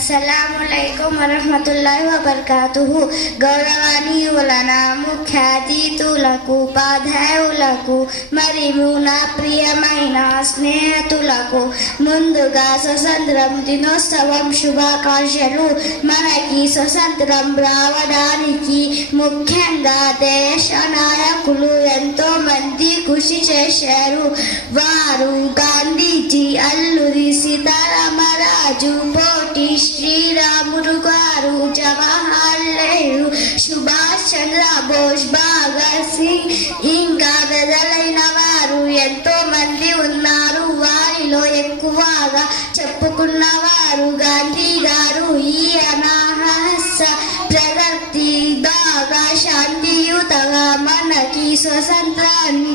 अस्सलामुअलैकुम वरहमतुल्लाहि वबरकातुहु। గౌరవనీయులైన ముఖ్య అతిథులకు, ఉపాధ్యాయులకు మరియు నా ప్రియమైన స్నేహితులకు ముందుగా స్వతంత్రం దినోత్సవం శుభాకాంక్షలు. మనకి స్వతంత్రం రావడానికి ముఖ్యంగా దేశ నాయకులు ఎంతో మంది కృషి చేశారు. వారు గాంధీజీ, అల్లూరి సీతారామరాజు, పోటీ శ్రీరాములు గారు, జవహర్లాల్ నెహ్రూ, సుభాష్ చంద్రబోస్, భగత్ సింగ్ ఇంకా మొదలైన వారు ఎంతో మంది ఉన్నారు. వారిలో ఎక్కువగా చెప్పుకున్నవారు గాంధీ గారు. ఈయన ప్రగతి దాగా శాంతియుతంగా మనకి స్వతంత్రాన్ని